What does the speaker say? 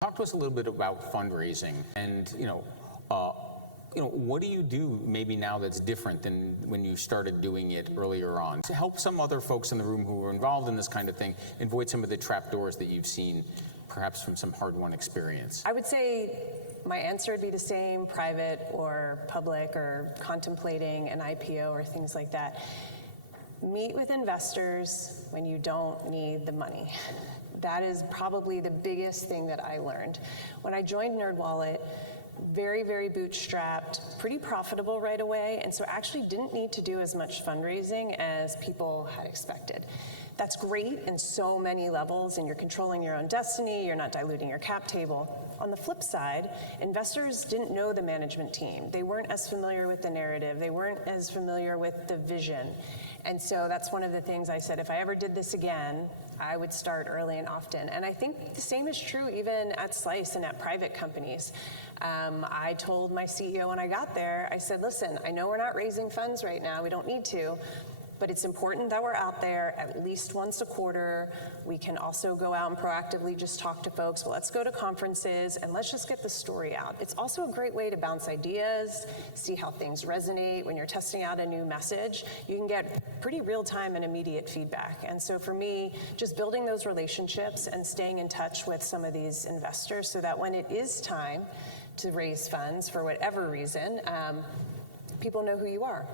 Talk to us a little bit about fundraising and, what do you do maybe now that's different than when you started doing it earlier on to help some other folks in the room who are involved in this kind of thing avoid some of the trapdoors that you've seen perhaps from some hard-won experience? I would say my answer would be the same, private or public or contemplating an IPO or things like that. Meet with investors when you don't need the money. That is probably the biggest thing that I learned. When I joined NerdWallet, very, very bootstrapped, pretty profitable right away, and so actually didn't need to do as much fundraising as people had expected. That's great in so many levels, and you're controlling your own destiny, you're not diluting your cap table. On the flip side, investors didn't know the management team. They weren't as familiar with the narrative. They weren't as familiar with the vision. And so that's one of the things I said, if I ever did this again, I would start early and often. And I think the same is true even at Slice and at private companies. I told my CEO when I got there, I said, listen, I know we're not raising funds right now, we don't need to, but it's important that we're out there at least once a quarter. We can also go out and proactively just talk to folks. Well, let's go to conferences and let's just get the story out. It's also a great way to bounce ideas, see how things resonate. When you're testing out a new message, you can get pretty real-time and immediate feedback. And so for me, just building those relationships and staying in touch with some of these investors so that when it is time to raise funds for whatever reason, people know who you are.